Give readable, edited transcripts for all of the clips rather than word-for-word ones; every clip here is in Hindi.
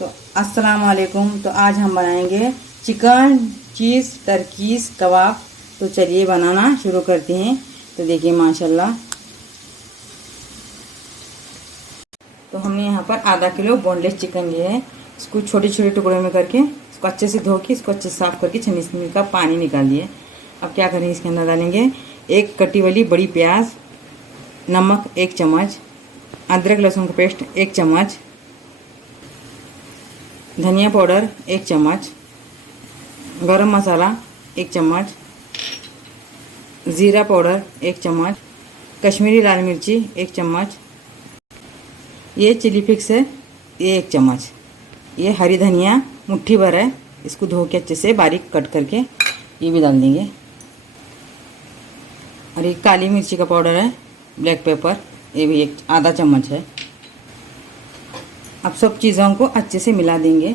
तो अस्सलाम वालेकुम। तो आज हम बनाएंगे चिकन चीज़ टर्कीज कबाब। तो चलिए बनाना शुरू करते हैं। तो देखिए माशाल्लाह। तो हमने यहाँ पर आधा किलो बोनलेस चिकन लिया है। इसको छोटे छोटे टुकड़ों में करके इसको अच्छे से धो के इसको अच्छे से साफ़ करके छन्नी का पानी निकाल दिए। अब क्या करेंगे, इसके अंदर डालेंगे एक कटी वाली बड़ी प्याज, नमक 1 चम्मच, अदरक लहसुन का पेस्ट 1 चम्मच, धनिया पाउडर 1 चम्मच, गरम मसाला 1 चम्मच, ज़ीरा पाउडर 1 चम्मच, कश्मीरी लाल मिर्ची 1 चम्मच, ये चिली फ्लेक्स है ये 1 चम्मच, ये हरी धनिया मुट्ठी भर है, इसको धो के अच्छे से बारीक कट करके ये भी डाल देंगे। और ये काली मिर्ची का पाउडर है, ब्लैक पेपर, ये भी आधा चम्मच है। अब सब चीज़ों को अच्छे से मिला देंगे।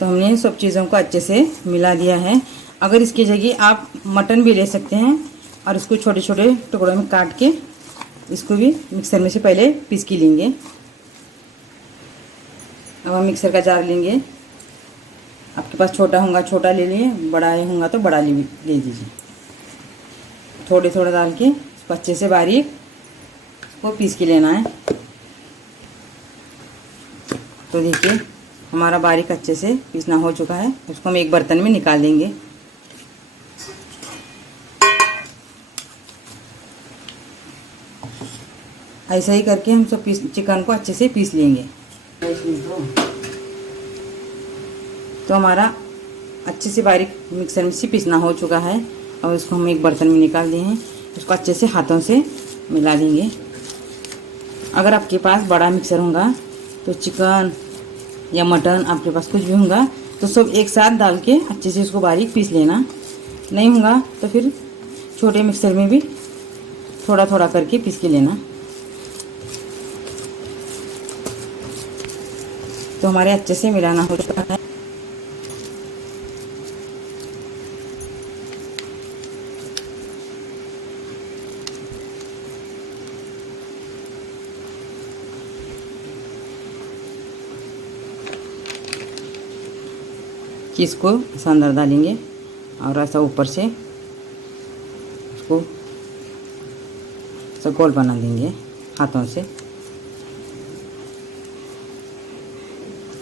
तो हमने सब चीज़ों को अच्छे से मिला दिया है। अगर इसकी जगह आप मटन भी ले सकते हैं और इसको छोटे छोटे टुकड़ों में काट के इसको भी मिक्सर में से पहले पीस के लेंगे। अब हम मिक्सर का जार लेंगे। आपके पास छोटा होगा छोटा ले लिए, बड़ा होगा तो बड़ा ले दीजिए। थोड़े थोड़े डाल के इसको अच्छे से बारीक इसको पीस के लेना है। तो देखिए हमारा बारीक अच्छे से पीसना हो चुका है। उसको हम एक बर्तन में निकाल देंगे। ऐसा ही करके हम सब चिकन को अच्छे से पीस लेंगे। तो हमारा अच्छे से बारीक मिक्सर में से पीसना हो चुका है। और इसको हम एक बर्तन में निकाल दिए हैं। इसको अच्छे से हाथों से मिला देंगे। अगर आपके पास बड़ा मिक्सर होगा तो चिकन या मटन आपके पास कुछ भी होगा तो सब एक साथ डाल के अच्छे से इसको बारीक पीस लेना। नहीं होगा तो फिर छोटे मिक्सर में भी थोड़ा थोड़ा करके पीस के लेना। तो हमारे अच्छे से मिलाना हो चुका है। चीज़ को ऐसा अंदर डालेंगे और ऐसा ऊपर से इसको ऐसा गोल बना देंगे हाथों से।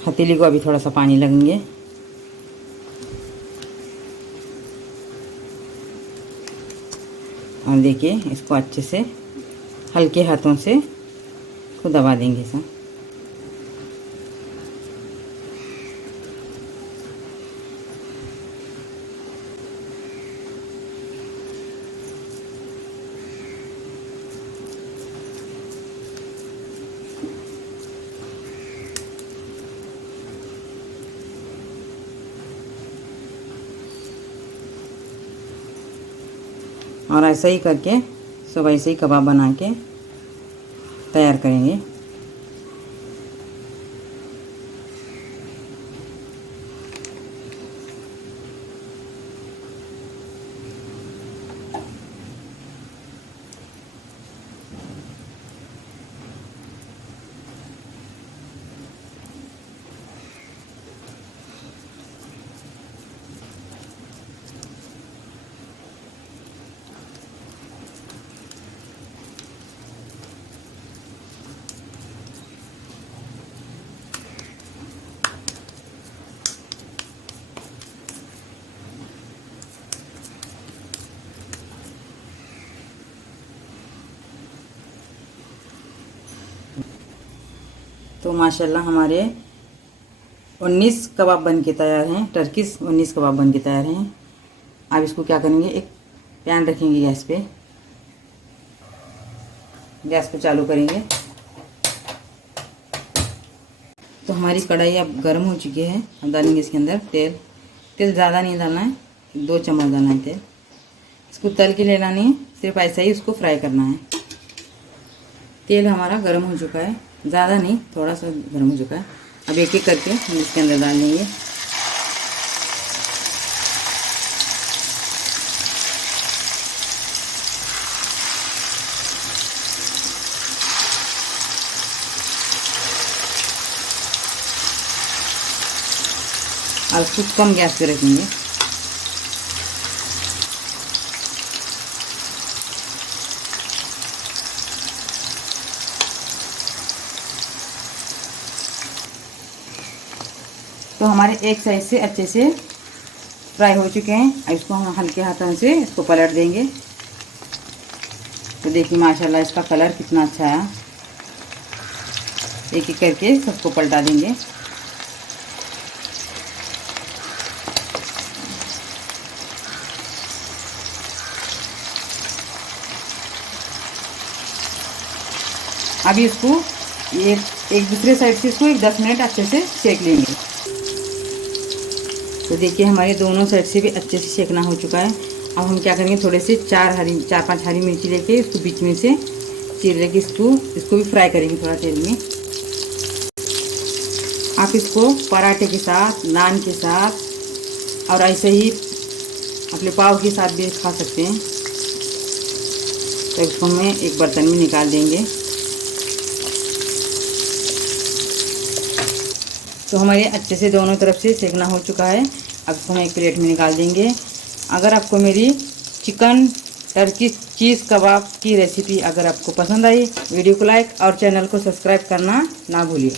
हथेली को अभी थोड़ा सा पानी लगेंगे। और देखिए इसको अच्छे से हल्के हाथों से इसको दबा देंगे ऐसा। और ऐसा ही करके सब ऐसे ही कबाब बना के तैयार करेंगे। तो माशाल्लाह हमारे 19 कबाब बन के तैयार हैं। टर्किश 19 कबाब बन के तैयार हैं। अब इसको क्या करेंगे, एक पैन रखेंगे गैस पे। गैस को चालू करेंगे। तो हमारी कढ़ाई अब गर्म हो चुकी है। अब डालेंगे इसके अंदर तेल। तेल ज़्यादा नहीं डालना है, 2 चम्मच डालना है तेल। इसको तल के लेना नहीं है, सिर्फ ऐसा ही उसको फ्राई करना है। तेल हमारा गर्म हो चुका है, ज़्यादा नहीं, थोड़ा सा गर्म हो चुका है। अब एक एक करके हम इसके अंदर डाल देंगे। और कुछ कम गैस पे रखेंगे। तो हमारे एक साइड से अच्छे से फ्राई हो चुके हैं। अब इसको हम हल्के हाथों से इसको पलट देंगे। तो देखिए माशाल्लाह इसका कलर कितना अच्छा है। एक एक करके सबको पलटा देंगे। अभी इसको ये एक दूसरे साइड से इसको 10 मिनट अच्छे से सेक लेंगे। तो देखिए हमारे दोनों साइड से भी अच्छे से सेकना हो चुका है। अब हम क्या करेंगे, थोड़े से 4-5 हरी मिर्ची लेके इसको बीच में से चीर लेके इसको भी फ्राई करेंगे थोड़ा तेल में। आप इसको पराठे के साथ, नान के साथ और ऐसे ही अपने पाव के साथ भी खा सकते हैं। तो इसको हमें एक बर्तन में निकाल देंगे। तो हमारे अच्छे से दोनों तरफ से सेकना हो चुका है। अब इसको हम एक प्लेट में निकाल देंगे। अगर आपको मेरी चिकन टर्की चीज़ कबाब की रेसिपी अगर आपको पसंद आई, वीडियो को लाइक और चैनल को सब्सक्राइब करना ना भूलिए।